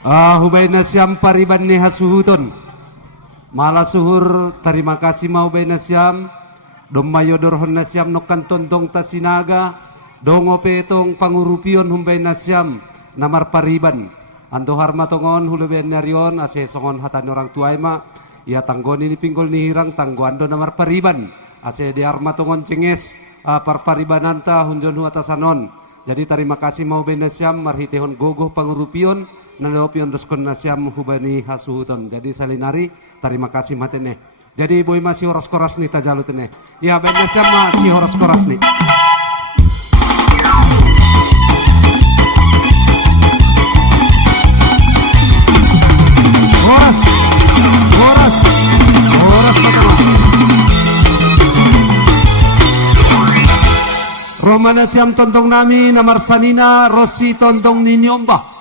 Hubay na siyam pariban ni hasuhuton. Mala suhur terima kasih mau bay na siyam. Domayodorhon na siyam no kantontong tasinaga. Dongo petong pangurupion humbay na siyam namar pariban. Ando harmatongon huluben narion ase songon hatan orang tuay ma. Ia tanggon ini pinggol ni hirang tangguando namar pariban. Ase di harmatongon cenges parparibananta hunjon huatasanon. Jadi terima kasih mau bay na siyam marhitehon gogoh pangurupion. Nalopion doskon nasyam hubani hasuhuton. Jadi salinari terima kasih matene. Jadi boy masih horas koras nih tajalut nih. Ya ben nasyam masih horas koras nih. Horas. Horas. Horas patama. Romana siam tontong nami namar sanina Rossi tontong ninyomba.